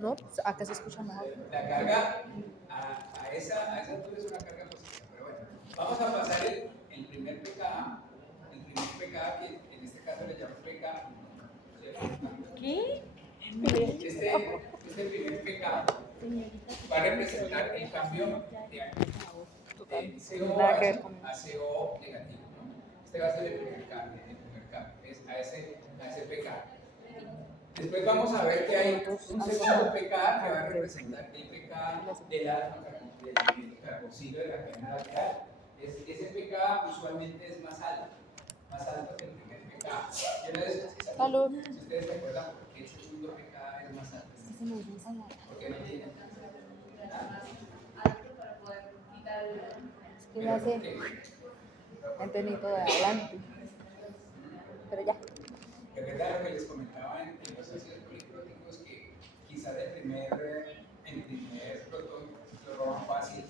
No, acá se escucha mejor. La carga a esa altura es una carga positiva. Pero bueno, vamos a pasar el primer pKa, que en este caso le llamo pK. ¿Qué? Este primer pKa va a representar el cambio de COH Nada que ver con a CO negativo, ¿no? Este va a ser el primer cambio, es a ese pKa. Después vamos a ver que hay un segundo pKa que va a representar el pKa del del carboxilo de la cadena lateral. Ese pKa usualmente es más alto que el primer pKa. Yo no sé si ustedes se acuerdan por qué el segundo pKa es más alto. Porque no tiene. Es que me hace antenito de adelante. Pero ya. ¿Recuerdan lo que les comentaba en los ácidos polipróticos? Que quizás el primer protón lo roban fácil,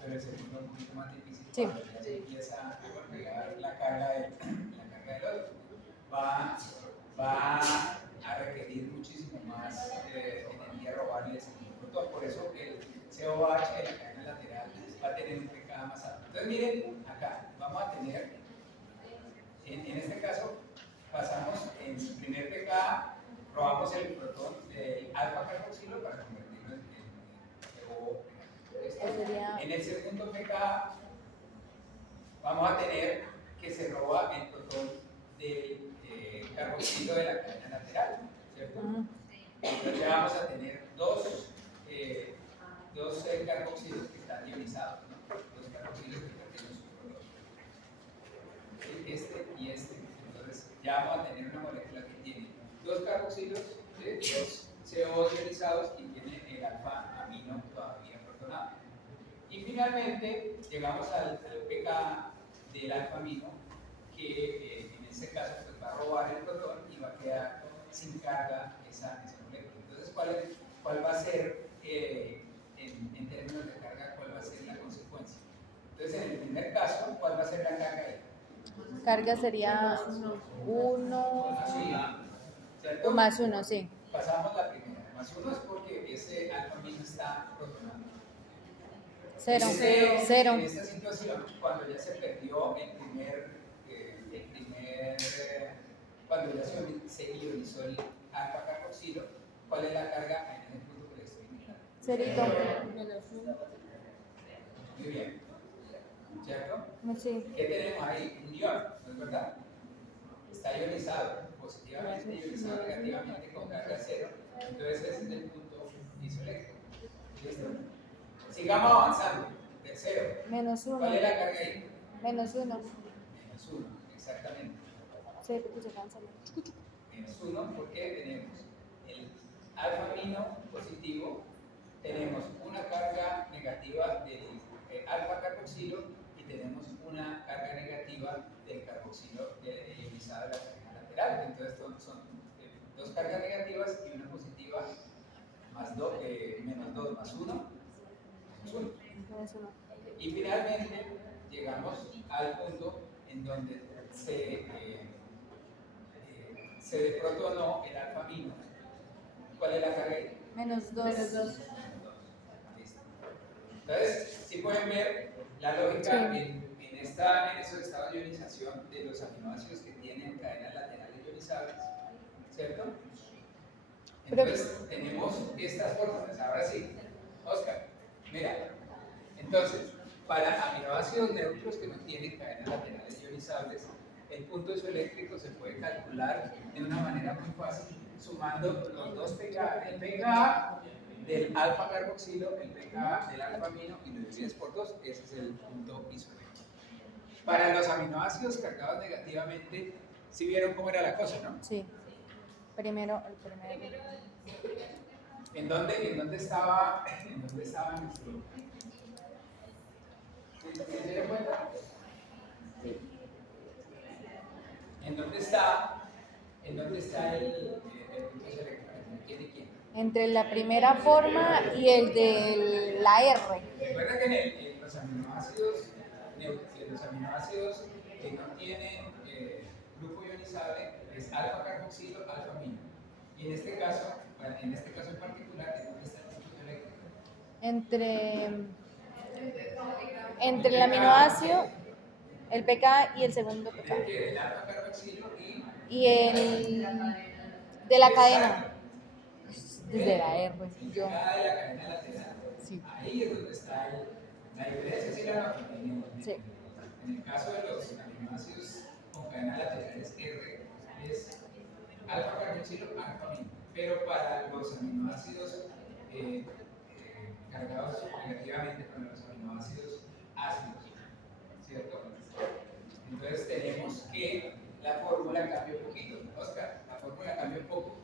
pero el segundo es un poquito más difícil. Sí. Cuando ya se empieza a pegar la carga del otro, va a requerir muchísimo más energía robarle el segundo protón. Por eso el COH de la cadena lateral va a tener un pKa más alto. Entonces miren, acá vamos a tener, en este caso, pasamos en el primer pKa, robamos el protón del alfa carboxilo para convertirlo en O. En el segundo pKa vamos a tener que se roba el protón del carboxilo de la cadena lateral, ¿cierto? Entonces ya vamos a tener dos carboxilos que están ionizados, ¿no? Dos carboxilos que tienen su protón. Este y este. Entonces ya vamos a tener una molécula que tiene dos carboxilos, dos CO ionizados y tiene el alfa amino todavía protonado. Y finalmente llegamos al pKa del alfa amino, que en este caso pues, va a robar el protón y va a quedar sin carga esa molécula. Entonces, ¿cuál va a ser, en términos de carga, cuál va a ser la consecuencia? Entonces, en el primer caso, ¿cuál va a ser la carga ahí? Carga sería 1 más 1, sí. Pasamos la primera. Más 1 es porque ese alfa amino está protonado. 0. En esta situación, cuando ya se perdió cuando ya se ionizó el alfa carboxilo, ¿cuál es la carga en el punto que le estoy indicando? Cerito. Muy bien. ¿Cierto? Sí. ¿Qué tenemos ahí? Un ion, ¿no es verdad? Está ionizado, positivamente ionizado, negativamente con carga 0. Entonces ese es el punto isoeléctrico. ¿Listo? Sigamos avanzando. Tercero. -1. ¿Cuál es la carga ahí? -1. -1, exactamente. Sí, porque se cansa. -1 porque tenemos el alfa amino positivo, tenemos una carga negativa del alfa carboxilo y tenemos una carga negativa del carboxilo ionizado de la cadena lateral. Entonces son dos cargas negativas y una positiva más menos 2 más 1. Y finalmente llegamos al punto en donde se deprotonó el alfa amino. ¿Cuál es la carga ahí? -2. Entonces, si pueden ver la lógica en esos estados de ionización de los aminoácidos que tienen cadenas laterales ionizables, ¿cierto? Entonces, tenemos estas fórmulas. Ahora sí, Oscar, mira. Entonces, para aminoácidos neutros que no tienen cadenas laterales ionizables, el punto isoeléctrico se puede calcular de una manera muy fácil, sumando los dos pKa, el pKa del alfa carboxilo, el pKa del alfa amino y lo divides por 2, ese es el punto isoeléctrico. Para los aminoácidos cargados negativamente, ¿sí vieron cómo era la cosa, no? Sí. Primero. ¿En dónde estaba nuestro? ¿Se dieron cuenta? ¿En dónde está el punto isoeléctrico? ¿Quién y quién? Entre la primera forma y el de la R. Recuerda que en los aminoácidos que no tienen grupo ionizable es alfa carboxilo, alfa amino. Y en este caso en particular, Entre, entre el aminoácido, el pK y el segundo pK. ¿De qué? Del alfa carboxilo Y el de la cadena. Exacto. Desde la R. El Yo. pK de la cadena lateral. Sí. Ahí es donde está la diferencia, sí la tiene. Sí. En el caso de los aminoácidos con cadena lateral es R, es alfa carboxilo, alfa amino. Pero para los aminoácidos cargados negativamente, para los aminoácidos ácidos, ¿cierto? Entonces tenemos que la fórmula cambia un poquito. Oscar, la fórmula cambia un poco.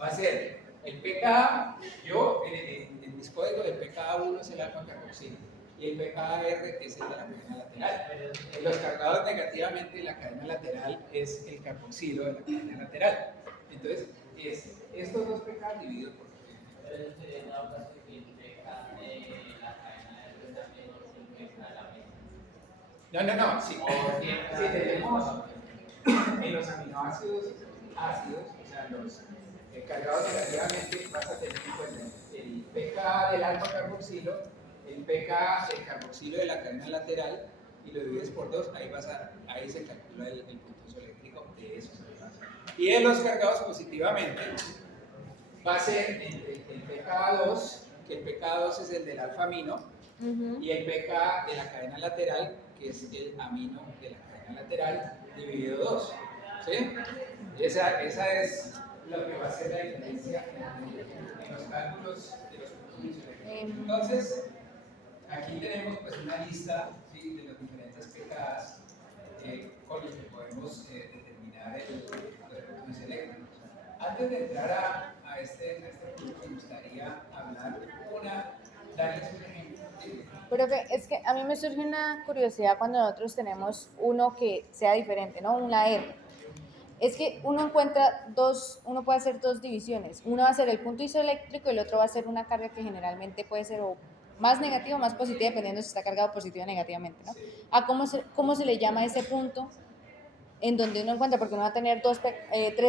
Va a ser el pKa, yo en mis códigos el pKa1 es el alfa carboxilo y el pKar es el de la cadena lateral. En los cargados negativamente la cadena lateral es el carboxilo de la cadena lateral. Entonces, es estos dos pKa divididos por no. Si tenemos en los aminoácidos ácidos, o sea, los cargados negativamente, vas a tener en cuenta el pK del alfa carboxilo, el pK del carboxilo de la cadena lateral, y lo divides por 2, ahí se calcula el punto eléctrico de esos aminoácidos. Y en los cargados positivamente, va a ser el pKa2, que el pKa2 es el del alfa amino, y el pK de la cadena lateral, que es el amino de la cadena lateral, dividido 2. ¿Sí? Esa es lo que va a ser la diferencia en los cálculos de los puntos eléctricos. Entonces, aquí tenemos pues una lista, ¿sí?, de los diferentes pKs con los que podemos determinar los puntos eléctricos. Antes de entrar a este punto, me gustaría hablar darles un ejemplo. Profe, es que a mí me surge una curiosidad cuando nosotros tenemos uno que sea diferente, ¿no? Una R. Es que uno puede hacer dos divisiones. Uno va a ser el punto isoeléctrico y el otro va a ser una carga que generalmente puede ser o más negativa o más positiva, dependiendo si está cargado positiva o negativamente, ¿no? ¿A cómo se le llama ese punto en donde uno encuentra? Porque uno va a tener 3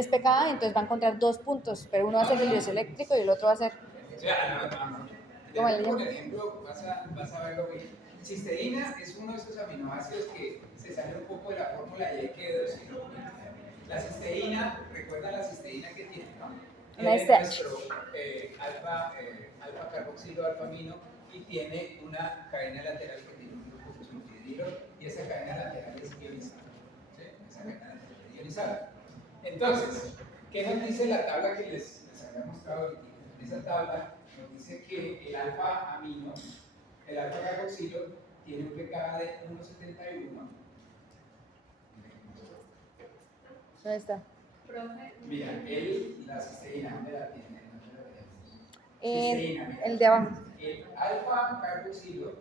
pKa, entonces va a encontrar 2 puntos, pero uno va a ser el isoeléctrico y el otro va a ser... O sea, por ejemplo, vas a verlo bien. Cisteína es uno de esos aminoácidos que se sale un poco de la fórmula y hay que deducirlo. La cisteína, recuerda la cisteína que tiene, ¿no? Tiene nuestro alfa carboxilo, alfa amino, y tiene una cadena lateral que tiene un grupo sulfidilo, y esa cadena lateral es ionizada. ¿Sí? Esa cadena lateral es ionizada. Entonces, ¿qué nos dice la tabla que les había mostrado ahorita? En esa tabla nos dice que el alfa amino, el alfa carboxilo, tiene un pKa de 1,71. ¿Dónde está? Mira, la cisteína, ¿dónde la tiene? Cisteína, el de abajo. El alfa carboxilo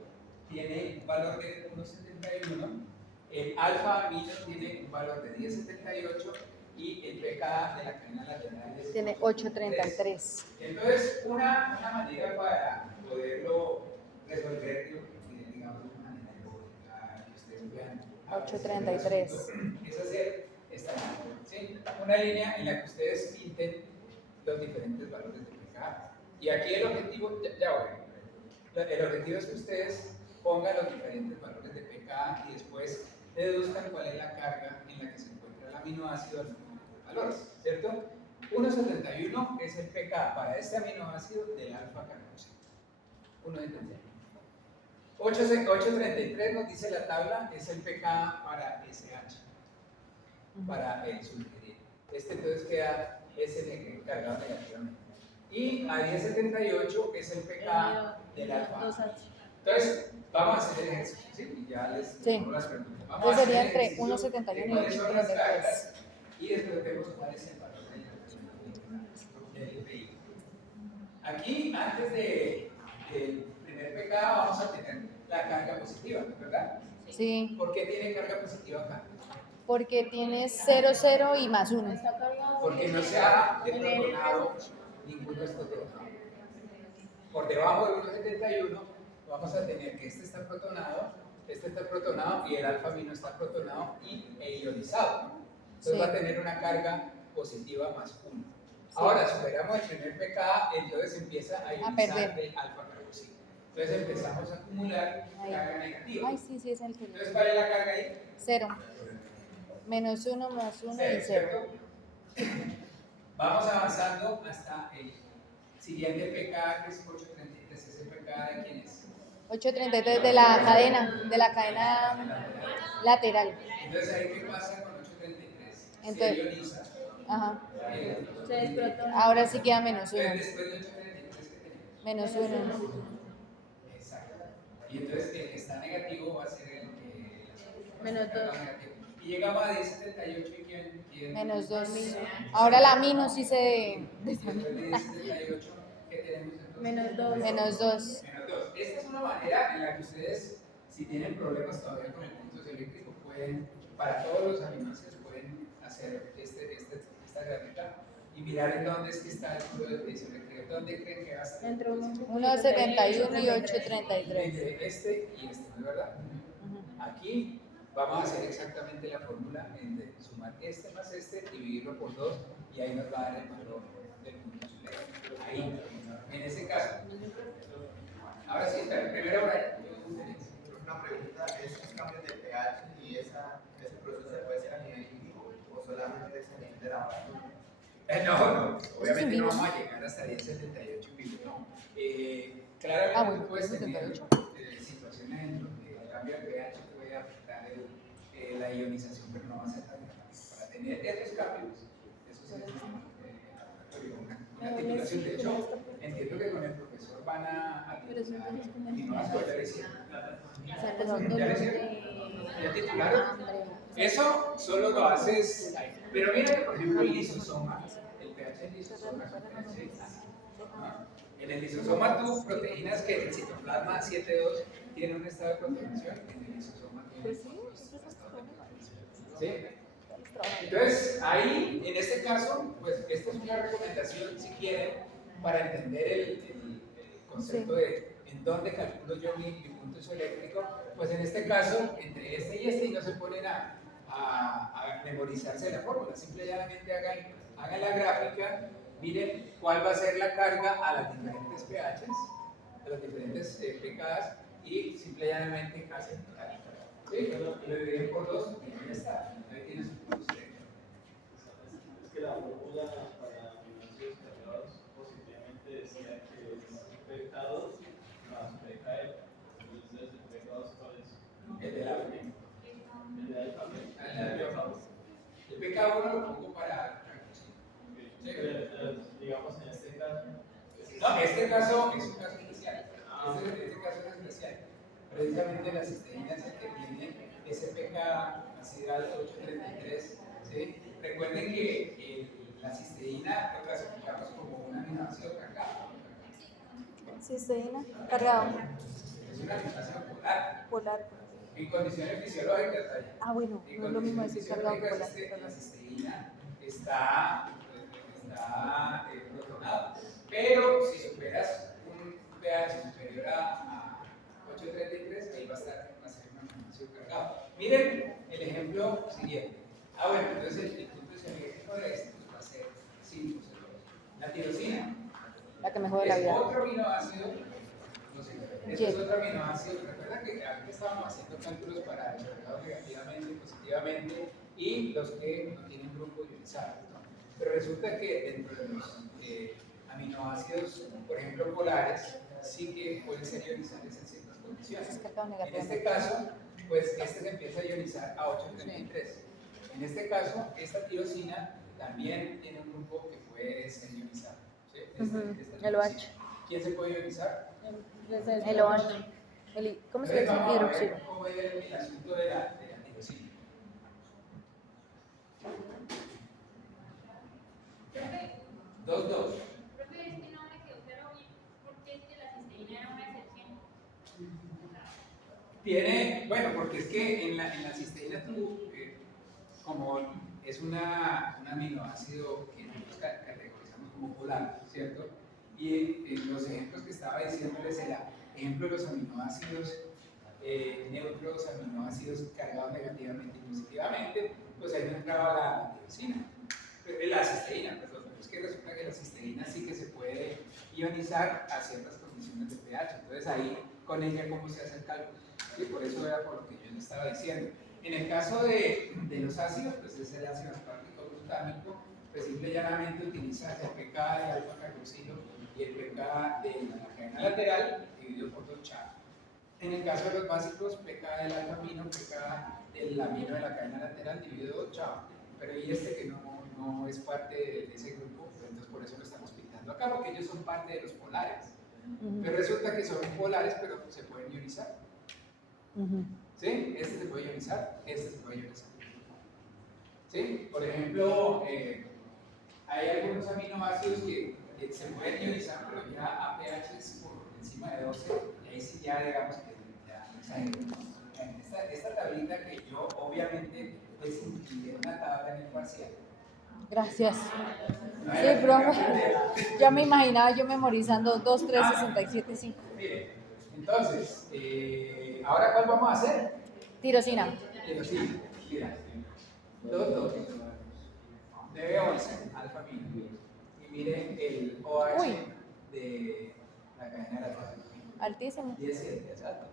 tiene un valor de 1,71, el alfa amino tiene un valor de 10,78 y el pKa de la cadena lateral tiene 8,33. Entonces, una manera para poderlo resolver, digamos, de una manera lógica, que ustedes vean 8,33 es hacer esta línea, ¿sí? Una línea en la que ustedes pinten los diferentes valores de pKa. Y aquí el objetivo, el objetivo es que ustedes pongan los diferentes valores de pKa y después deduzcan cuál es la carga en la que se encuentra el aminoácido al valores, ¿cierto? 1,71 es el pKa para este aminoácido del alfa carboxilo. 1,71. 8,33 nos dice la tabla, es el pKa para SH, para el sulfidilo. Entonces queda S cargado negativamente. Y a 10,78 es el pKa del alfa. Entonces, vamos a hacer el ejercicio, ¿sí? Y ya les pongo las preguntas. Entonces sería entre 1,71 y 8,33. Y después vemos cuál es el valor del PI. Aquí, antes del primer pKa, vamos a tener la carga positiva, ¿verdad? Sí. ¿Por qué tiene carga positiva acá? Porque tiene 0, 0 y más 1. Porque no se ha protonado ninguno de estos dos. Por debajo de 1,71 vamos a tener que este está protonado y el alfa amino está protonado e ionizado. Entonces sí, va a tener una carga positiva más 1. Sí. Ahora superamos el primer pKa, entonces empieza a ionizar el alfa carboxilo. Entonces empezamos a acumular carga negativa. Ay, sí, sí, es el que... Entonces, ¿cuál es la carga ahí? 0. Menos 1 más 1 y 0. ¿Cierto? Vamos avanzando hasta el siguiente pK, que es 833. ¿Ese pK de quién es? 833 de la cadena lateral. Entonces, ¿ahí qué pasa con 833? Entonces, se ioniza. Ajá. Se desprotona. Ahora sí queda menos 1. Entonces, después de 833, ¿qué tenemos? Menos 1. Exacto. Y entonces, el que está negativo va a ser el Menos 2. Y llegamos a 1078 y ¿quién? Menos 2. Ahora la minus sí se... Después de 1078, ¿qué tenemos entonces? Menos 2. Menos 2. Menos 2. Esta es una manera en la que ustedes, si tienen problemas todavía con el punto eléctrico, pueden, para todos los aminoácidos, pueden hacer esta gráfica y mirar en dónde es que está el punto de tensión eléctrica. ¿Dónde creen que va a estar? Entre 1,71 y 8,33. Entre este y este, ¿no es verdad? Aquí vamos a hacer exactamente la fórmula de sumar este más este, dividirlo por 2 y ahí nos va a dar el valor del punto eléctrico. Ahí, en ese caso. Ahora sí, primero Brian. Una pregunta, ¿esos cambios de pH y ese proceso se puede hacer a nivel in vivo o solamente es a nivel de la No, obviamente no vamos a llegar hasta 1078 mil, no. Claramente tú puedes tener situaciones en donde el cambio de pH puede afectar la ionización, pero no va a ser tan grave. Para tener esos cambios, eso sí es una titulación. De hecho, entiendo que con el profesor van a titular y no las puede decir. ¿Ya titularon? Eso solo lo haces ahí. Pero mira que, por ejemplo, el lisosoma, el pH del lisosoma es un pH ácido. En el lisosoma, tú proteínas que en el citoplasma 7.2 tiene un estado de protonación, en el lisosoma tiene un estado de protonación. ¿Sí? Entonces, ahí, en este caso, pues esta es una recomendación, si quieren, para entender el concepto de en dónde calculo yo mi punto isoeléctrico. Pues en este caso, entre este y no se ponen a memorizarse la fórmula, simplemente hagan la gráfica, miren cuál va a ser la carga a las diferentes pHs, a las diferentes pKs, y simplemente hacen tal. ¿Sí? Lo dividen por 2 y ya está. Ahí tienes un punto eléctrico. Es que la fórmula para aminoácidos cargados positivamente decía que es pK2 más pKf. Entonces, el pK2 ¿cuál es? El del alfa. El de alfa. El pK1 lo pongo para digamos en este caso. no, este caso es un caso especial. Este caso es especial. Precisamente la cisteína es el que tiene ese pK acidural 833. ¿Sí? Recuerden que la cisteína lo clasificamos como un aminoácido cargado. Cisteína, cargado. Es un aminoácido polar. Polar. En condiciones fisiológicas, Ah, bueno, no es lo mismo decir cargado que polar. la cisteína está protonada. Pero si superas un pH superior a 833, ahí va a ser un aminoácido cargado. Miren el ejemplo siguiente. Bueno, entonces el punto isoeléctrico de esto va a ser 5 la tirosina. La que mejora la vida. Es otro aminoácido. No sé, este es otro aminoácido. Recuerda que aquí estábamos haciendo cálculos para los cargados negativamente y positivamente y los que no tienen grupo ionizado, ¿no? Pero resulta que dentro de los aminoácidos, por ejemplo, polares, sí que pueden ser ionizables en ciertas condiciones. En este caso, pues este se empieza a ionizar a 833. En este caso, esta tirosina también tiene un grupo que puede ser ionizado. ¿Sí? El OH. ¿Quién se puede ionizar? El OH. ¿Cómo se dice? Hidroxilo. ¿Cómo es el asunto de la tirosina? Dos. Profe, es que no me quedó claro bien por qué es que la cisteína era una excepción. Bueno, porque es que en la cisteína tú, como es un aminoácido que nosotros categorizamos como polar, ¿cierto? Y en los ejemplos que estaba diciéndoles era, ejemplo, los aminoácidos neutros, aminoácidos cargados negativamente y positivamente, pues ahí no entraba la tirosina, la cisteína, perdón. Es que resulta que la cisteína sí que se puede ionizar a ciertas condiciones ecuaciones de pH. Entonces ahí con ella cómo se hace el cálculo. ¿Sí? Por eso era por lo que yo le estaba diciendo. En el caso de los ácidos, pues es el ácido aspartico glutámico, pues simple y llanamente utiliza el pK de alfa carboxilo y el pK de la cadena lateral dividido por 2 chavos. En el caso de los básicos, pK del alfa amino, pK del amino de la cadena lateral dividido 2 chavos. Pero y este que no es parte de ese grupo, pues entonces por eso lo estamos pintando acá, porque ellos son parte de los polares. Pero resulta que son polares, pero se pueden ionizar. ¿Sí? Este se puede ionizar, este se puede ionizar. ¿Sí? Por ejemplo, hay algunos aminoácidos que se pueden ionizar, pero ya a pH por encima de 12, y ahí sí ya digamos que ya exageramos. Esta tablita que yo obviamente les incluí en una tabla en el parcial. Gracias. Sí, profe. Ya me imaginaba yo memorizando 2, 3, 67, 5. Mire, entonces, ¿ahora cuál vamos a hacer? Tirosina. Tirosina. Mira, 2, 911, alfa amino. Y miren el OH Uy. de la cadena lateral. Altísimo. 17, exacto.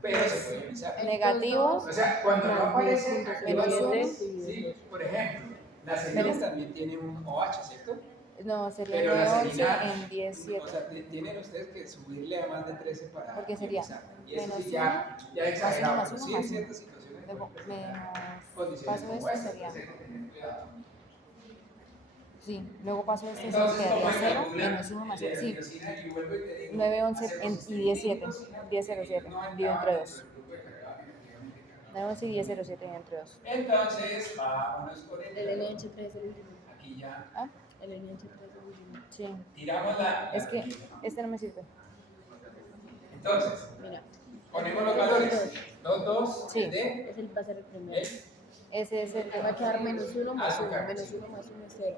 Pero se puede ionizar. Negativo. O sea, cuando no aparece Menos uno. sí, por ejemplo, la serina también tiene un OH, ¿cierto? No, sería Pero la 9, 11 serina, en 10, 7. o sea, tienen ustedes que subirle a más de 13 para Porque sería ionizar. Y eso menos sí ya exagerado. más uno, Sí, más en uno. ciertas situaciones Luego, puede presentar menos condiciones paso como este esta, sería. entonces hay que tener cuidado. Sí, luego paso este, se Entonces, quedaría ¿cómo se 0, calcula menos 1 más 1. la Sí, tirosina? Y vuelvo y te digo, 9, 11 hacemos y 10, 7. tirosina 10, 0, 7. no Divido entre entraba 2. dentro del grupo de cargado negativamente cargado. 9, 11 y 10, 0, 7 entre 2. Entonces, vámonos con El el. NH3 es el último. Aquí ya ¿Ah? El NH3 es el último. Sí. tiramos la. Es que este no me sirve. Entonces, Mira, ponemos los valores. 2, 2, Sí. de. ese va a ser el primero. Ese es el que Va a quedar menos 1 más 1. Azúcar. Menos 1 más 1 es 0.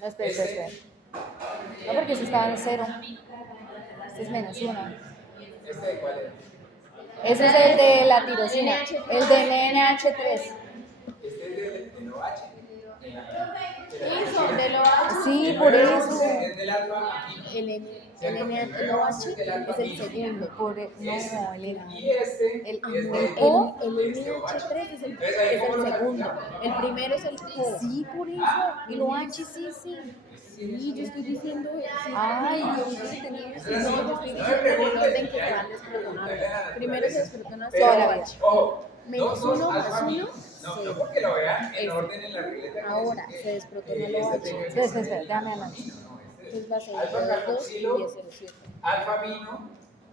No, espera. No, porque si estaba en 0. Este es menos 1. ¿Este de cuál es? Ese es el de la tirosina. El de NH3. Este es del OH. Eso, de lo bajo. Sí, por eso. Es del alfa amino. El OH es el segundo. No, Elena. Y este El- es de El este OH. NH3 es el Entonces, ahí cómo lo segundo. calculamos. El primero es el CO. Sí, por eso. Y lo H, sí. Sí, yo estoy diciendo. Sí, Ay, yo yo sí tenía no, eso. yo estoy No me diciendo el preguntes. orden que se van desprotonando. Primero se desprotona Toda la CO. vida. Ojo, Menos 2, 2, 1 más alfa amino. 1. No porque lo vean en Este. orden en la regleta. quiere Ahora decir se que, desprotona el este OH. tenga que Espera, ser déjame el analizar. amino, no, este es Entonces va a ser alfa 2 y carboxilo, 10,07. alfa amino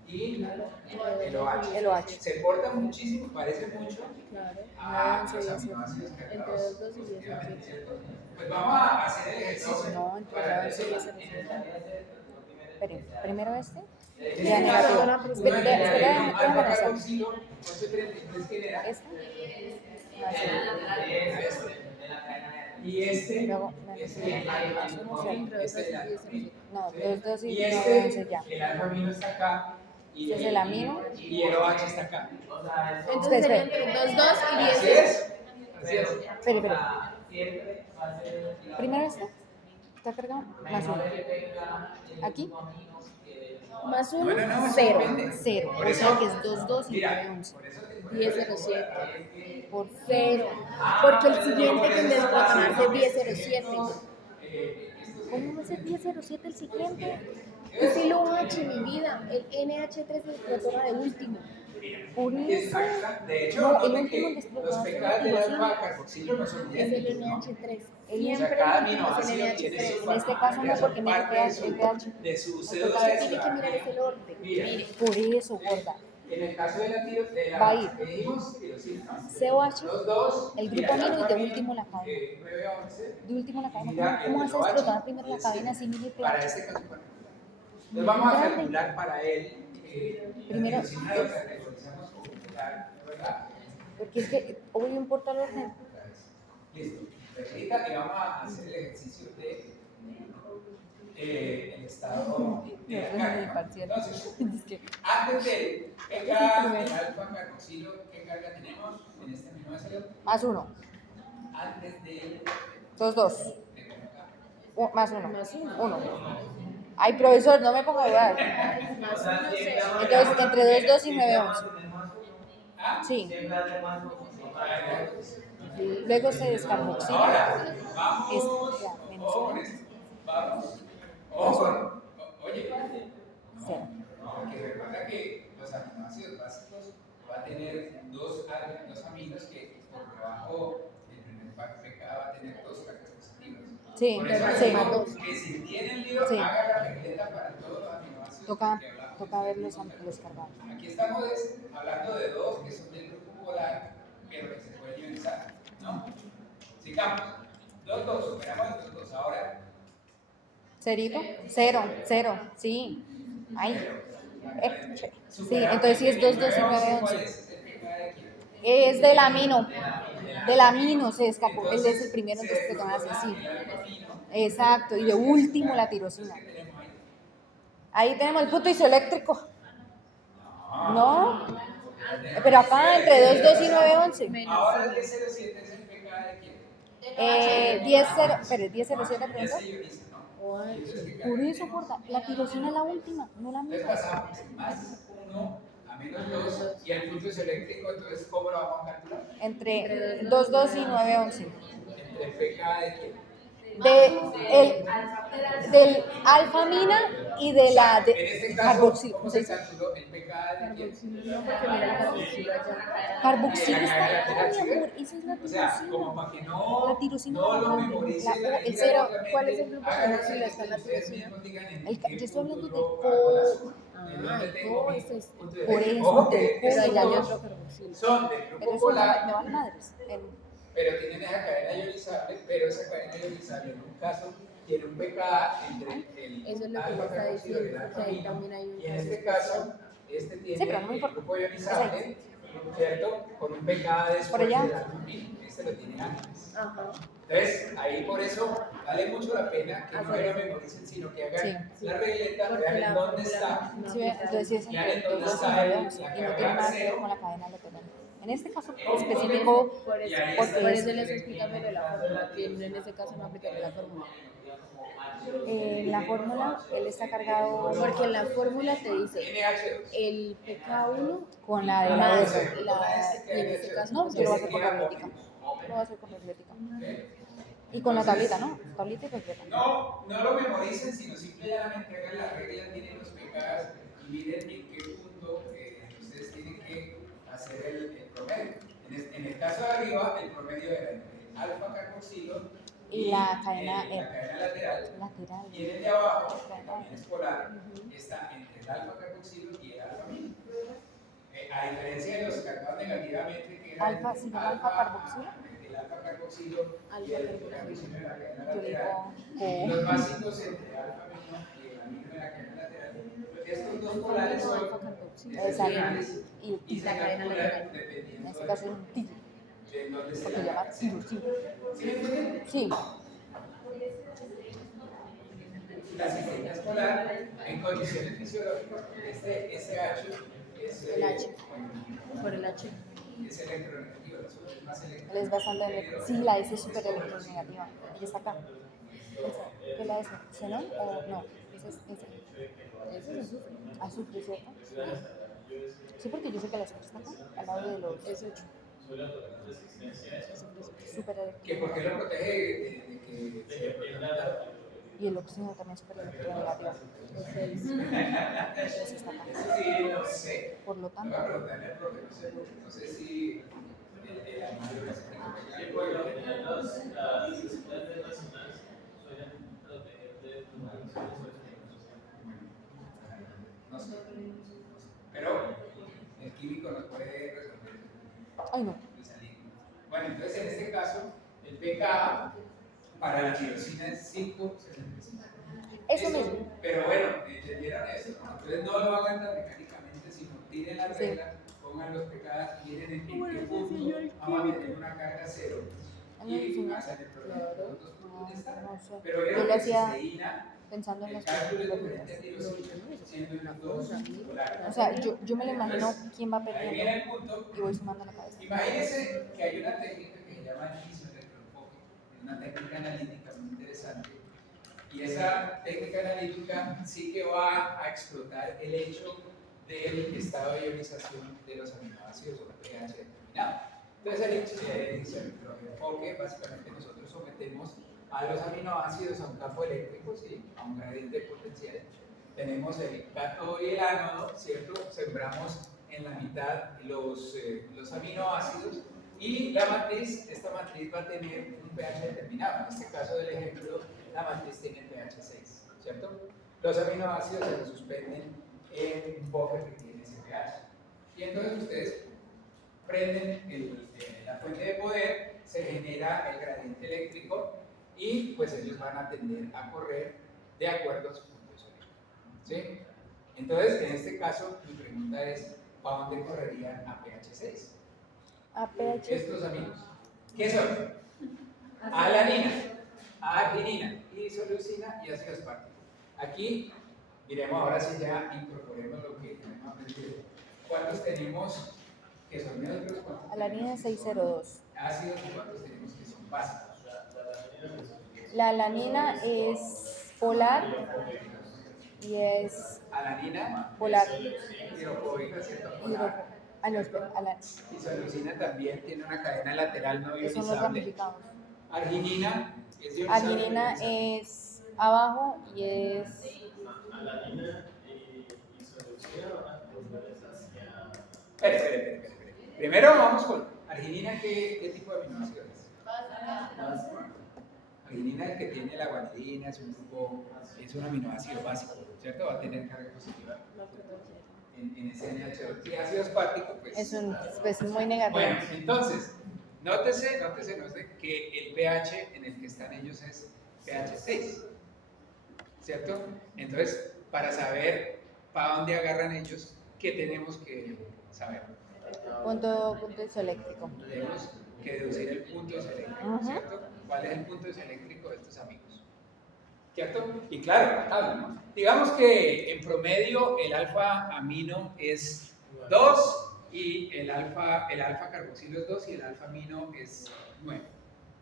y el OH. El OH. Se porta muchísimo, parece mucho Claro. a 11, los 10, aminoácidos Entre cargados 2 y 10. positivamente, ¿cierto? Pues vamos a hacer el ejercicio. No, entre para 11 y eso. 10. Primero este. Este Ya negativo. uno Espera, de déjame alfa hacer. carboxilo, 1133 genera Este. y este Luego, este alfa Entre 2 este y el alfa 10,07. No, 2, 2 y y 9, este 11 ya. el alfa amino está acá y Este es el amino. y el OH está acá. Entonces sería entre 2, 2 y 10. Así es. Así es. Espera. Primero este. ¿Está cargado? Más 1. Aquí. Más 1, No, 0. depende. 0. Por O eso, sea que es 2, 2 y mira, 9, 11. por eso te 10,07. Por 0. Porque el siguiente que en desprotonarse es 10,07. ¿Cómo va a ser 1007 el siguiente? Es el OH, mi vida. El NH3 se desprotona de último. Por eso. Exacto. De hecho, No, el noten último que después los va a ser pKs del tirosina. alfa carboxilo no son Es el idénticos, ¿no? NH3. O sea, Siempre cada el último es aminoácido el tiene NH3. su En este caso no, porque mira parte el pH. de su Lo CO2 que tiene que mirar es el orden. Mira, Por eso, gorda. en el caso de la Va a ir. que dijimos, tirosina, ¿no? COH, Los dos, el mira, grupo amino y de alfa último la cadena. 9 a 11, De último la cadena. Mira, ¿Cómo vas a el explotar OH, primero la es cadena sin ir para pH? este caso. Entonces vamos a calcular para él. Primero, la tirosina lo categorizamos como molar, ¿verdad? Porque es que hoy importa el orden. Listo. Ahorita y vamos a hacer el ejercicio de el estado de la carga. Entonces, Es que antes del pK del alfa carboxilo, ¿qué carga tenemos en este aminoácido? más 1, Antes del 2, 2. pK. Más 1. Más uno. 1. Ay, profesor, no me ponga a dudar. Más uno, cero. Entonces, entre 2,2 y 9,11. ¿Ah? Sí. Ah, Luego se descarboxila. Ahora, Es vamos, ya, menos ojo con 1, esto, vamos, ojo, oye, cero. no, porque recuerda que los aminoácidos básicos va a tener dos aminos que por debajo del primer pecado va a tener dos cargas positivas. Sí, Por eso les sí. digo que si tienen lío, Sí. haga la regleta para todos los aminoácidos Toca, que hablamos. toca ver los cargados. Aquí estamos hablando de dos que son del grupo polar, pero que se pueden ionizar, ¿no? Sigamos. 2,2, veamos el 2,2. Ahora, ¿Cerito? Cero, cero, sí. Ay. Sí, superamos entonces sí es el 2,2 y 9,11. ¿Cuál 9,11. es el pecado de quién? Es del amino. Del amino se escapó. Él Entonces, es el primero en se dos protonas desglosó sí. el alfa-amino. Exacto, y de último la tirosina. Entonces, ¿qué tenemos ahí? Ahí tenemos el punto isoeléctrico. ¿No? Pero acá entre 2,2 y 9,11. Ahora el 10,07 es el pecado de quién? 10,07 Ya pregunta. se ioniza, ¿no? Ay, Entonces, ¿qué Por carga eso, tenemos? porta, la tirosina es la última, no la Entonces misma. pasamos de más 1 a menos 2 y el punto isoeléctrico, entonces, ¿cómo lo vamos a calcular? Entre 2,2 y 9,11. Entre el pecado de quién. Del alfa-amina y de la En este caso, carboxilo. ¿cómo se calculó el pecado de quién? no, porque mira el carboxilo allá. Carboxilo Y la está cadena acá, lateral, mi ¿sí ven? amor. Esa es la O sea, como tirosina. para que no, La tirosina no más lo grande. memorice La la O, el regla cero. rápidamente, ¿Cuál es el grupo hagan carboxilo? la Está en la ustedes tirosina. mismos digan en Yo qué estoy hablando punto de yo hago las- co. en dónde el tengo co mi es este. punto de Por regla. eso, Ojo del que co. Pero estos allá hay dos otro carboxilo. son del Pero grupo eso me polar, vale madres. pero tienen esa cadena ionizable, pero esa cadena ionizable en un caso tiene un pKa entre el Eso es lo que alfa me está carboxilo y el diciendo, alfa que ahí amino, también hay un y en caso este caso este tiene pero no me el importa. grupo ionizable, ¿cierto? Con un pKa después Por allá. del alfa amino, este lo tiene antes. Ajá. Entonces, ahí por eso vale mucho la pena que no lo memoricen, sino que hagan la regleta, Porque vean en la dónde fórmula está. no Sí, entonces sí es Ya entre en dónde 2,2 y está 9,11 la y no tiene carga nada que ver cero. con la cadena lateral. En este caso específico, Por eso, Y ahí porque por es- eso les explica lo de la fórmula, que en ese caso no aplicaría la fórmula. en la fórmula él está cargado Porque en la fórmula te dice NH2. el PK1 con la de la más otra. y en este caso No, pues, yo lo voy a es- hacer con reglética. Yo lo voy a hacer con reglética. Y con la tablita, ¿no? Tablita y regleta. No lo memoricen, sino simplemente hagan la regla, tienen los pecados y miren en qué punto ustedes tienen que hacer el promedio. En el caso de arriba, el promedio era entre el alfa carboxilo Y la cadena la cadena lateral. lateral. Y en el de abajo, que también es polar, está entre el alfa carboxilo y el alfa amino. A diferencia de los cargados negativamente, que eran Alfa, ¿sí, alfa carboxilo? el alfa carboxilo y el Alfa carboxilo de la cadena Yo lateral. digo Los básicos entre alfa amino y el amino de la cadena lateral. Estos dos polares alfa son carboxilo excepcionales y y se la cadena calculan lateral. en dependiendo este caso es un tiro, de dónde se porque llama tiro, sí. ¿Sí me entienden? Sí, La cisteína es polar en condiciones fisiológicas. Este SH es El H. Por el H. es electronegativo, la azul es más él es electronegativo. bastante. Sí, la S es súper electronegativa. Ella está acá. Esa, ¿qué es la S? ¿Xenón o no? Esa es esa. Eso es azufre. Azufre, ¿cierto? Sí, porque yo sé que la azufre está acá, al lado de los Es 8. súper ¿Que por qué lo protege de que se y el oxígeno también es súper electronegativo. Es 6. Entonces está acá. Eso sí, no sé. Por lo Voy tanto, a preguntarle al profe, no sé, porque no sé si el anillo que se Sí, por lo general, las necesidades relacionadas suelen proteger de condiciones no sé. Pero el químico nos puede resolver ay no, el salir. Bueno, entonces en este caso, el pKa para la tirosina es 5,65. eso mismo. Pero bueno, entendieron eso, ¿no? Entonces no lo hagan tan mecánicamente, sino tiren la Sí. regla, pongan los pKa, miren en qué punto vamos a tener una carga cero. Y hacen el problema. Los dos puntos ya están. No sé. Pero Yo vieron lo que hacía cisteína, pensando en el las cálculo es partículas. diferente a tirosina, siendo los dos polares. O sea, yo me lo imagino quién va Ahí viene perdiendo el punto. y voy sumando la cabeza. Imagínense que hay una técnica que se llama isoelectroenfoque, es una técnica analítica muy interesante, Y esa técnica analítica sí que va a explotar el hecho del estado de ionización de los aminoácidos o el pH determinado. Entonces, el enfoque, básicamente nosotros sometemos a los aminoácidos a un campo eléctrico, ¿sí? A un gradiente potencial. Tenemos el cátodo y el ánodo, ¿cierto? Sembramos en la mitad los aminoácidos y la matriz, esta matriz va a tener un pH determinado. En este caso del ejemplo, la matriz tiene pH 6, ¿cierto? Los aminoácidos se suspenden en un buffer que tiene ese pH. Y entonces ustedes prenden la fuente de poder, se genera el gradiente eléctrico y pues ellos van a tender a correr de acuerdo a su punto de solución. ¿Sí? Entonces, en este caso, mi pregunta es, ¿para dónde correrían a pH 6? A pH. Estos amigos. ¿Qué son? Alanina, arginina, isoleucina y ácido aspartico. Aquí, miremos ahora si ya incorporemos lo que hemos aprendido. ¿Cuántos tenemos que son neutros? Alanina 602. Ácidos, ¿y cuántos tenemos que son básicos? La alanina es polar y es Alanina, polar. hidrofóbica, ¿cierto? No, espera, Isoleucina también tiene una cadena lateral no son los ionizable. ramificados. Arginina es ionizable. Arginina es abajo y es Alanina y isoleucina van a correr hacia. Espere. Primero vamos con arginina, ¿qué tipo de aminoácido es? Arginina es el que tiene la guanidina, es un aminoácido básico, ¿cierto? Va a tener carga positiva en ese NH2. Y ácido aspartico, pues. pues muy negativo. Bueno, entonces, nótese que el pH en el que están ellos es pH 6, ¿cierto? Entonces, para saber para dónde agarran ellos, ¿qué tenemos que saber? Punto isoeléctrico. Tenemos que deducir el punto isoeléctrico, ¿cierto? ¿Cuál es el punto isoeléctrico de estos amigos? ¿Cierto? Y claro, la tabla, ¿no? Digamos que en promedio el alfa amino es 2 y el alfa carboxilo es 2 y el alfa amino es 9.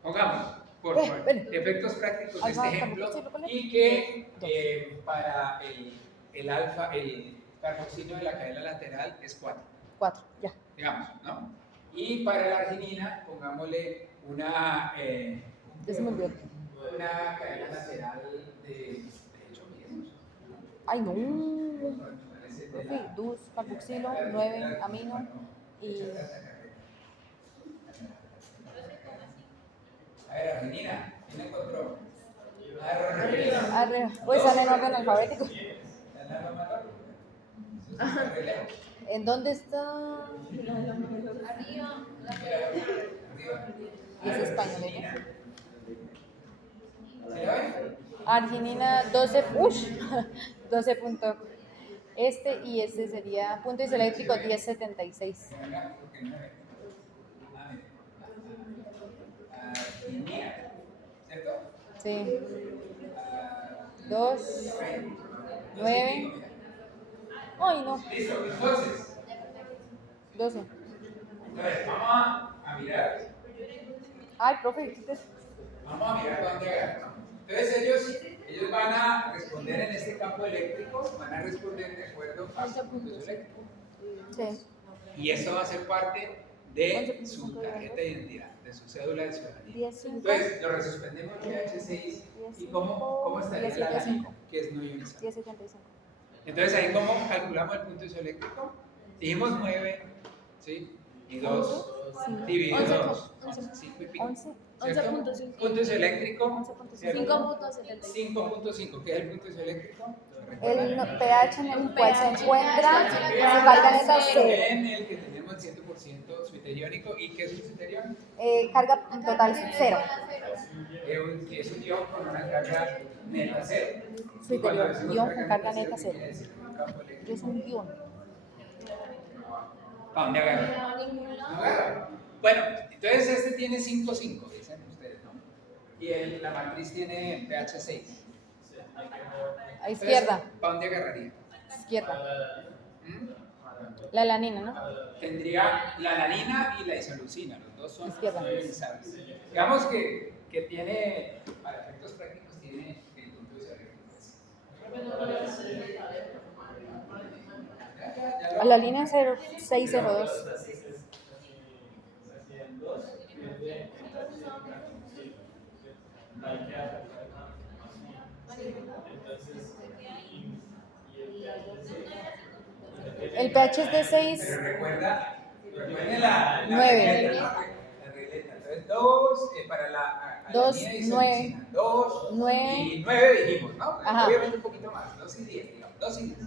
Pongamos, por efectos prácticos de este ejemplo, y que para el carboxilo de la cadena lateral es 4. 4, ya. Digamos, ¿no? Y para la arginina, pongámosle una cadena lateral de 8 millones. Ay, no. Profe, 2 carboxilo, 9 amino y. A ver, arginina, ¿quién encontró? Pues están en orden alfabético. ¿Están en orden alfabético? ¿En dónde está? Arriba. Y es español, ¿eh? ¿Se la ven? Arginina 12, 12 punto. Y este sería punto isoeléctrico 1076. Venga, porque no me ven. Arginina, ¿cierto? Sí. 2, 9. Ay, no. Listo, entonces. 12. Entonces, vamos a mirar. Ay, profe, quítese. Vamos a mirar dónde agarran. Entonces ellos van a responder en este campo eléctrico, van a responder de acuerdo a su punto eléctrico. Sí. Y esto va a ser parte de su tarjeta de identidad, de su cédula de ciudadanía. 10, 5. Entonces lo resuspendemos en pH 6 y cómo estaría la alanina, que es no ionizante. 1075. Entonces ahí cómo calculamos el punto isoeléctrico. Dijimos 9, ¿sí? Y 2 dividido 2, 5 y pico. 11. ¿Cierto? 11.5. Punto isoeléctrico, 5.75. 5.5, ¿qué es el punto isoeléctrico? El pH en el cual se encuentra su carga neta es 0. En el que tenemos el 100% suiteriónico. ¿Y qué es un suiteriónico? Carga total 0. Es un ion con una carga neta 0. Suiterior, Cuando decimos ion con carga neta ¿qué 0. quiere decir? Un campo eléctrico. Es un ion. ¿Para dónde agarra? No agarra. Bueno, entonces este tiene 5,5, dicen ustedes, ¿no? Y la matriz tiene pH 6. A izquierda. ¿Para dónde agarraría? Izquierda. ¿Mm? La alanina, ¿no? Tendría la alanina y la isoleucina, los dos son Izquierda. ionizables. Digamos que tiene, para efectos prácticos, tiene el punto la línea 0602. Así en 2 pierde hay que aplicar más uno. Entonces, El pH es de 6. Pero recuerden la 9. regleta, ¿no? La regleta. Entonces, 2 para la 2, línea 9. 2 9. y 9 dijimos, ¿no? Ajá. Obviamente un poquito más, 2 y 10, digamos. 2 y 10.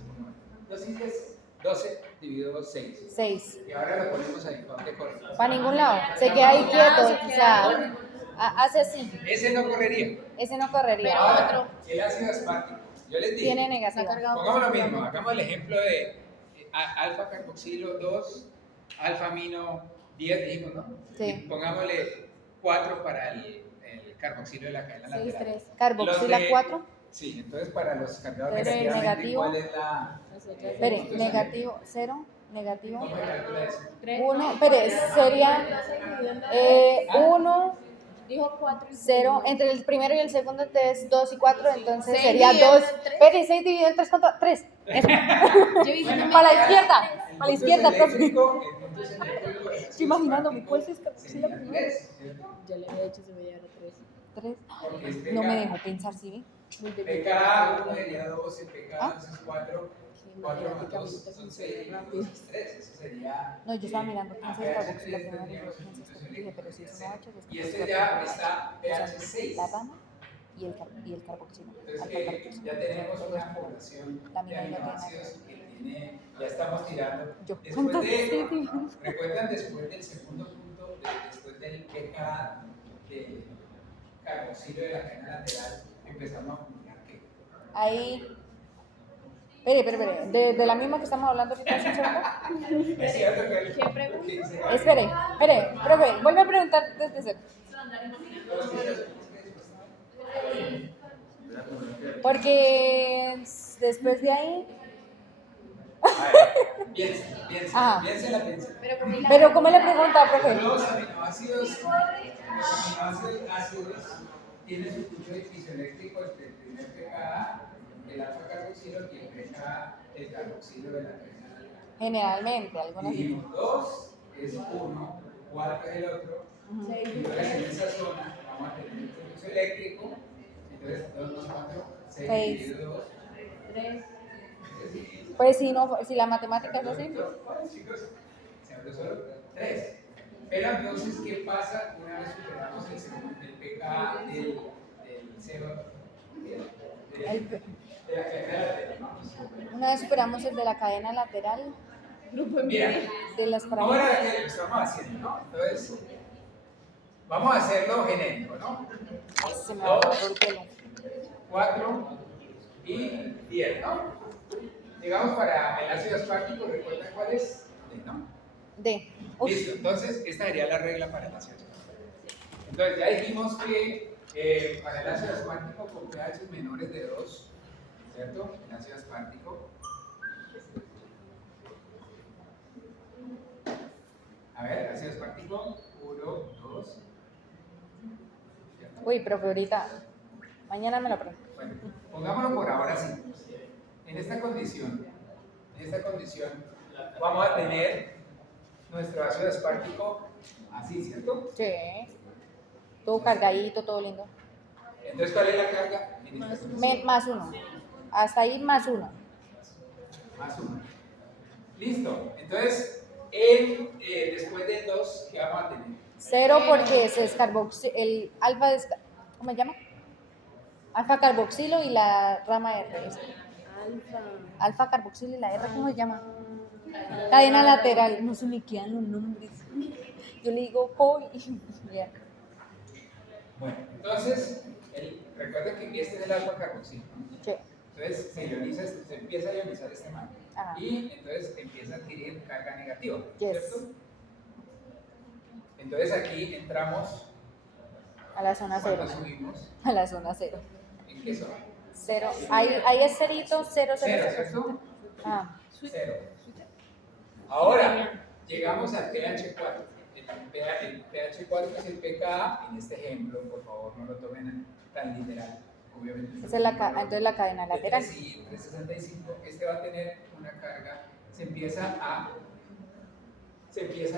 2 y 10, 12 dividido 6. 6. Y ahora lo ponemos ahí, ¿para dónde corre? Para ningún lado. Se queda ahí quieto. O sea, hace así. Ese no correría. Ese no correría. Ahora, el ácido aspartico. Yo les dije, Tiene negativa. pongamos lo mismo, hagamos el ejemplo de alfa carboxilo 2, alfa amino 10, dijimos, ¿no? Sí. Y pongámosle 4 para el carboxilo de la cadena 6, lateral. 3. Carboxila Los de- 4. Sí, entonces para los cargados Pero el negativamente, negativo. ¿cuál es la...? Espere, negativo, 0, negativo. ¿Cómo se calcula eso? 1, espere, sería 1, Dijo 4 y 0. Entre el primero y el segundo es 2 y 4, entonces 6 sería dividido 2. en 3. Espere, 6 dividido en 3, ¿cuánto? 3. Eso. Yo hice una Para la mezcla. izquierda. El Para la punto izquierda, es profe. eléctrico, el punto es eléctrico del ácido Estoy imaginándome, aspartico ¿cuál es carboxila sería primero? 3, ¿cierto? Ya le había dicho se me llevara 3. 3. Porque es No me pK. dejó pensar, ¿sí? pK 1 sería 12, pK ¿Ah? 2 es 4, 4 más 2 son 6, 2 es 3, eso sería... No, yo estaba mirando 15 pH carboxila 3 primero y tendríamos luego 15 sustitución dije, pero si es eléctrica 1 H, y este ya está pH 6. la rama y el carboxilo. Entonces Alfa que carboxilo. ya tenemos una población La de mina no tiene aminoácidos que tiene, ya estamos tirando. Yo, Después ¿cuántas de, estoy tirando? recuerdan después del segundo punto, después del pK de carboxilo de la cadena lateral, empezamos a acumular ¿qué? Ahí. Espere. De la misma que estamos hablando ahorita, ¿es un segundo? Es cierto que ¿Qué pregunta? Espere, profe, vuelve a preguntar desde cero. Porque después de ahí. A ver, Ajá. piensen la piensen. Pero, ¿cómo le pregunta, profe? Los aminoácidos ácidos tienen su punto de pisoeléctrico entre el primer pKa, el alfa carboxilo y el pKa, el carboxilo de la cadena lateral. Generalmente, algunas. Dijimos 2 es 1, 4 es el otro. Entonces en esa zona vamos a tener el piso eléctrico. Entonces 2 más 4, 6 Seis. dividido 2. 3. Pues si la matemática es así. Chicos, se abrió solo 3. Pero entonces, ¿qué pasa una vez superamos el pK del CO? De la cadena lateral, ¿no? Una vez superamos el de la cadena lateral Mira, de las ahora parámetros. que lo estamos haciendo, ¿no? Entonces, vamos a hacerlo genérico, ¿no? Se me va el pelo. 4 y 10, ¿no? Digamos para el ácido aspartico, ¿recuerdan cuál es? D, ¿no? D. Uf, Listo, entonces esta sería la regla para el ácido aspartico. Entonces ya dijimos que para el ácido aspartico con pH menores de 2, ¿cierto? El ácido aspartico. A ver, ácido aspartico, 1, 2. Uy, profe, ahorita. Mañana me lo pregunto. Bueno, pongámoslo por ahora sí. En esta condición, vamos a tener nuestro ácido aspartico así, ¿cierto? Sí. Todo cargadito, todo lindo. Entonces, ¿cuál es la carga? En esta condición. Más 1. Hasta ahí más 1. Más 1. Listo. Entonces, después del 2, ¿qué vamos a tener? 0 porque se descarboxila. El alfa, ¿cómo se llama? Alfa carboxilo y la rama R. Alfa. Alfa carboxilo y la R, ¿cómo se llama? Cadena lateral. No se me quedan los nombres. Yo le digo co y ya. Bueno, entonces, recuerden que este es el alfa carboxilo, ¿no? Sí. Entonces, se empieza a ionizar este man. Ajá. Y entonces empieza a adquirir carga negativa, Yes. ¿cierto? Entonces aquí entramos, A la zona 0. cuando subimos, A la zona 0. ¿en qué zona? 0. Ahí es cerito, 0, 0, 0, 0. ¿cierto? Ah. 0. Ahora, llegamos al pH4. El pH4 es el pKa, en este ejemplo, por favor, no lo tomen tan literal. Obviamente. Esa es entonces la cadena lateral. Sí, 365, este va a tener una carga se empieza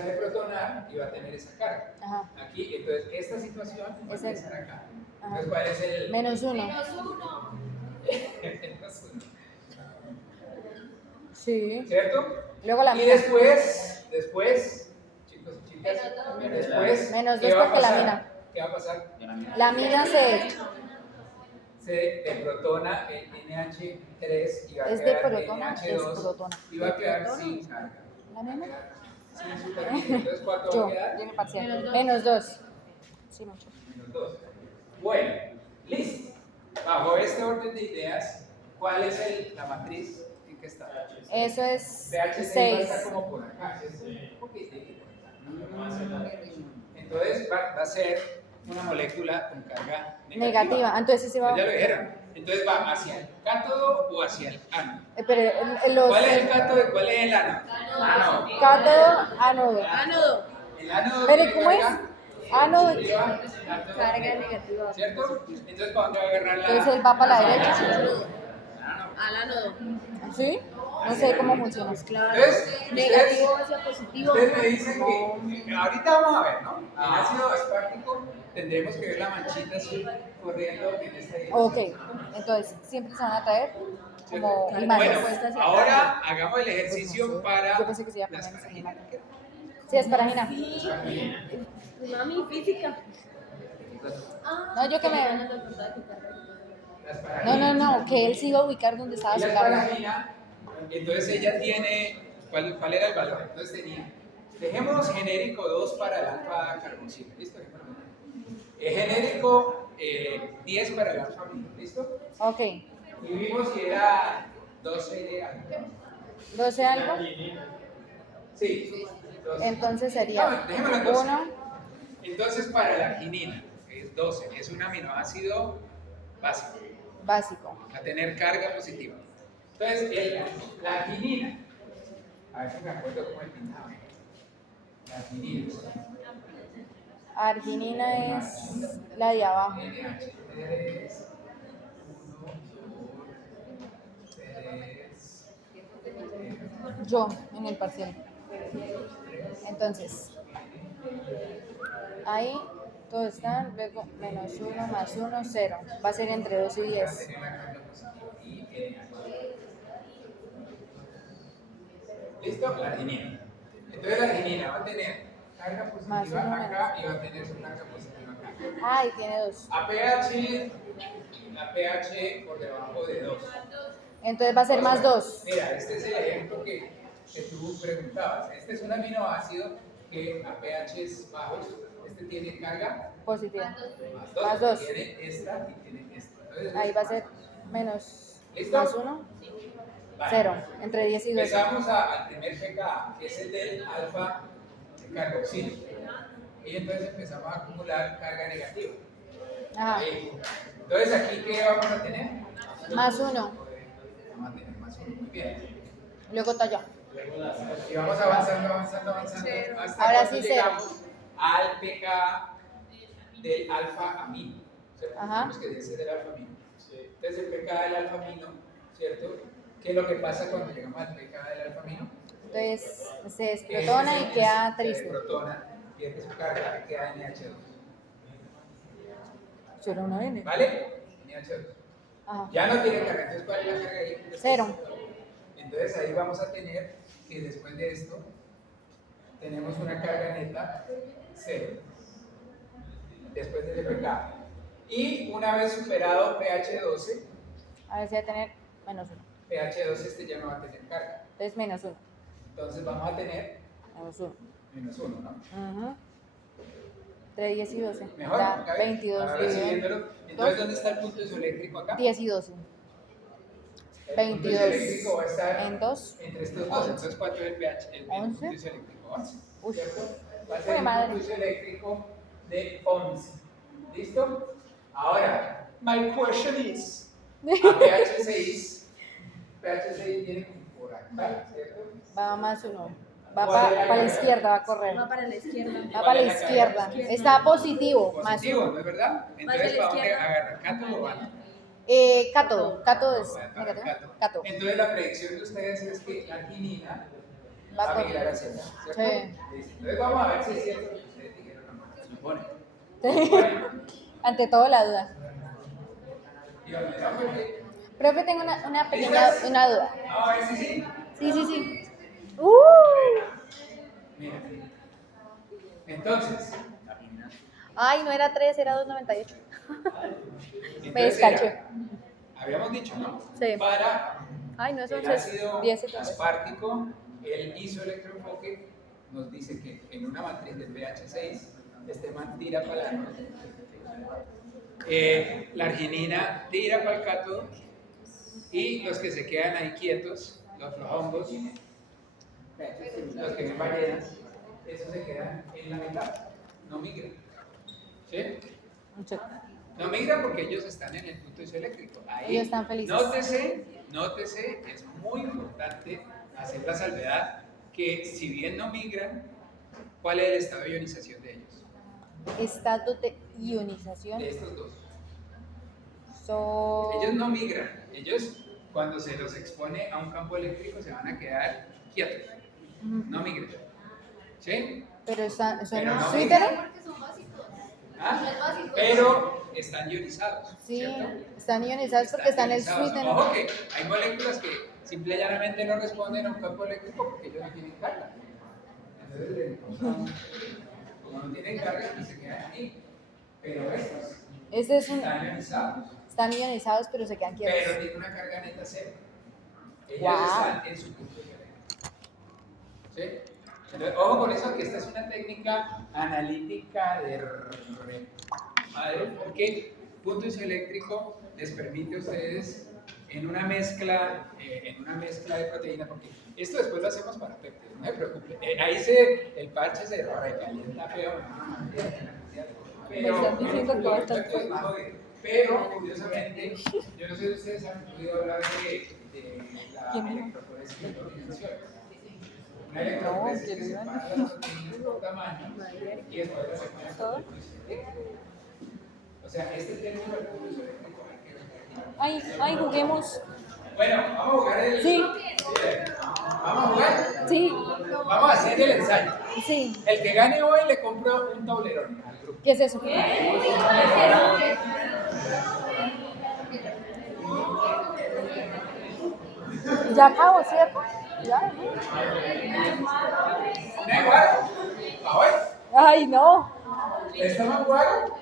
a deprotonar y va a tener esa carga. Ajá. Aquí, entonces, esta situación va a Es el- empezar acá. Ajá. Entonces, ¿cuál es el? -1. Menos 1. Menos uno. Sí. ¿Cierto? Luego la Y mina. después, chicos y chicas, después, Menos ¿qué dos va a porque la pasar? mina. ¿Qué va a pasar? La mina Se deprotona el NH3 y va a es de quedar protona, es NH2 protona. y va a quedar sin carga. ¿La mina? Sin superficie. Entonces, ¿cuánto va Yo, a quedar? yo mi parcial. -2. Sí, mucho. Menos 2. Bueno, listo. Bajo este orden de ideas, ¿cuál es la matriz en que está? Eso es pH 6 va a 6. estar como por acá, ¿cierto? Un poquitito por acá. Entonces va a ser una molécula con carga Negativa. Entonces sí va. Pues ya lo dijeron. Entonces va hacia el cátodo o hacia el ánodo. Pero los ¿Cuál es el cátodo y cuál es el ánodo? Ánodo. cátodo, ánodo. Ánodo. El ánodo Pero tiene ¿cómo es? carga Ánodo. positiva, cátodo Carga negativa. negativa. ¿Cierto? Entonces, ¿para dónde va a agarrar la? Entonces él va para la derecha. Ánodo. Al ánodo. ¿Sí? No sé cómo funciona. Claro. Entonces, Negativo hacia positivo. Ustedes me dicen que ahorita vamos a ver, ¿no? En ácido aspartico tendremos que ver la manchita azul corriendo en esta dirección. Ok. Entonces siempre se van a traer como imágenes. Bueno, ahora hagamos el ejercicio para Yo pensé que se iba a las poner en esa paraginas. Sí, es para Gina. Mami, física. No, yo que me. Las paraginas. No, que él se iba a ubicar donde estaba Y su las carga. paraginas, entonces ella tiene, ¿cuál era el valor? Entonces tenía, dejemos genérico 2 para el alfa carboxilo, ¿listo? Genérico 10 para el alfa amino, ¿listo? Ok. Y vimos que era 12 de alfa. 12 algo. Sí, 12. Entonces sería No, dejémoslo en 12. 1. Entonces para la arginina, que es 12, es un aminoácido básico, Básico. a tener carga positiva. Entonces, la arginina, a ver si me acuerdo cómo el pintado. La arginina. Arginina es la de abajo. NH3, 1, 2, 3, Yo en el parcial. Entonces, ahí todos están, luego -1 más 1, 0. Va a ser entre 2 y 10. tener la carga positiva y NH. ¿Listo? La arginina. Entonces la arginina va a tener carga Más positiva uno acá y va a tener su carga positiva acá. Ah, y tiene 2. La pH por debajo de 2. Entonces va a ser más 2. Mira, este es el ejemplo que tú preguntabas. Este es un aminoácido que a pHs bajos, este tiene carga Positiva. más 2. Más 2. Tiene esta y tiene esta. Entonces, Ahí va a ser menos ¿listo? más 1, Vale. 0. Entre 10 y 12. Empezamos al primer pKa, que es el del alfa carboxilo. Y entonces empezamos a acumular carga negativa. Ajá. Ahí. Entonces, ¿aquí qué vamos a tener? Más 1. Vamos a tener más 1. Muy bien. Luego está allá. Y vamos avanzando. Hasta Ahora cuando sí, llegamos al pKa del alfa amino. ¿Cierto? Ajá. Tenemos que decir del alfa amino. Entonces, el pKa del alfa amino, ¿cierto? ¿Qué es lo que pasa cuando llegamos al pKa del alfa amino? Entonces se desprotona y queda Se triste. desprotona, pierde su carga, queda NH2. Solo una N. ¿Vale? NH2. Ajá. Ya no tiene carga, entonces ¿cuál es la carga ahí? 0. Entonces ahí vamos a tener que después de esto tenemos una carga neta 0. Después del pKa. Y una vez superado pH 12, A ver si va a tener menos 1. pH 12 este ya no va a tener carga. Entonces menos 1. Entonces vamos a tener Menos 1. menos 1, ¿no? Entre 10 y 12. Mejor, Da acá, 22 ahora dividido en siguiéndolo. Entonces, ¿dónde está el punto isoeléctrico acá? 10 y 12. El 22 punto isoeléctrico va a estar en 2. entre estos dos. Entonces, ¿cuánto es el pH? El 11. punto isoeléctrico 11. Uy. ¿Cierto? Va a Uy, ser un madre. punto isoeléctrico de 11. ¿Listo? Ahora, my question is, a pH 6 viene como por acá, ¿cierto? Va más 1. Va ¿Cuál es la para la carga? izquierda, va a correr. Va para la izquierda. Va para la ¿Cuál es la izquierda. carga? Está positivo. Más Positivo, 1. ¿no es verdad? de Entonces, la ¿para dónde izquierda. agarra? Cátodo o ánodo. Cátodo es Para negativo. cátodo. Cátodo. Entonces la predicción de ustedes es que la arginina Va va a con- migrar hacia allá, ¿cierto? Sí. Listo. Entonces vamos a ver si es cierto lo que ustedes dijeron o no. Supone. Ante todo la duda. Y al menos porque- Profe, tengo una pequeña una duda. Vamos a ver si sí. Sí. Mira. Entonces, Ay, no era 3, era 2,98. Me entonces descaché. era, habíamos dicho, ¿no? Sí. Para Ay, no es el 11, ácido es 10. aspartico, el isoelectroenfoque nos dice que en una matriz del pH6, este man tira para la la arginina tira para el cátodo y los que se quedan ahí quietos, los flojongos, los que ven ballenas, esos se quedan en la mitad, no migran. ¿Sí? No migran porque ellos están en el punto isoeléctrico. Ahí, Ellos están felices. Nótese, es muy importante hacer la salvedad que si bien no migran, ¿cuál es el estado de ionización de ellos? Estado de ionización. De estos dos. Son... Ellos no migran, ellos cuando se los expone a un campo eléctrico se van a quedar quietos, no migran. ¿Sí? Pero son Pero un no suítero. Porque son básicos. ¿Ah? Pero están ionizados. Sí, ¿cierto? están ionizados porque están en el ionizados. suítero. Ojo que hay moléculas que simple y llanamente no responden a un campo eléctrico porque ellos no tienen carga. Entonces, como no tienen carga, pues se quedan ahí. Pero estos Este es un... están ionizados. Están ionizados, pero se quedan quietos. Pero tiene una carga neta cero. Ellos Guau. están en su punto eléctrico. ¿Sí? Entonces, ojo con eso, que esta es una técnica analítica de madre, porque punto isoeléctrico les permite a ustedes en una mezcla de proteína, porque esto después lo hacemos para péptidos, no se preocupe. Ahí el parche se recalienta feo. Me están diciendo que va a estar Pero, curiosamente, yo no sé si ustedes han podido hablar de la electroforesis de dos dimensiones. Una electroforesis que separa las proteínas por tamaño y después las separa por el pulso eléctrico. O sea, este término del pulso eléctrico hay que ver. Ay, juguemos. Bueno, vamos a jugar el... Sí. ¿Vamos a jugar? Sí, Vamos a hacer el ensayo. sí. El que gane hoy le compro un tablerón al grupo. ¿Qué es eso? Ya acabo, ¿cierto? Ya, ¿no? ¿Me guaro? ¿A hoy? Ay, no. ¿Está más guaro?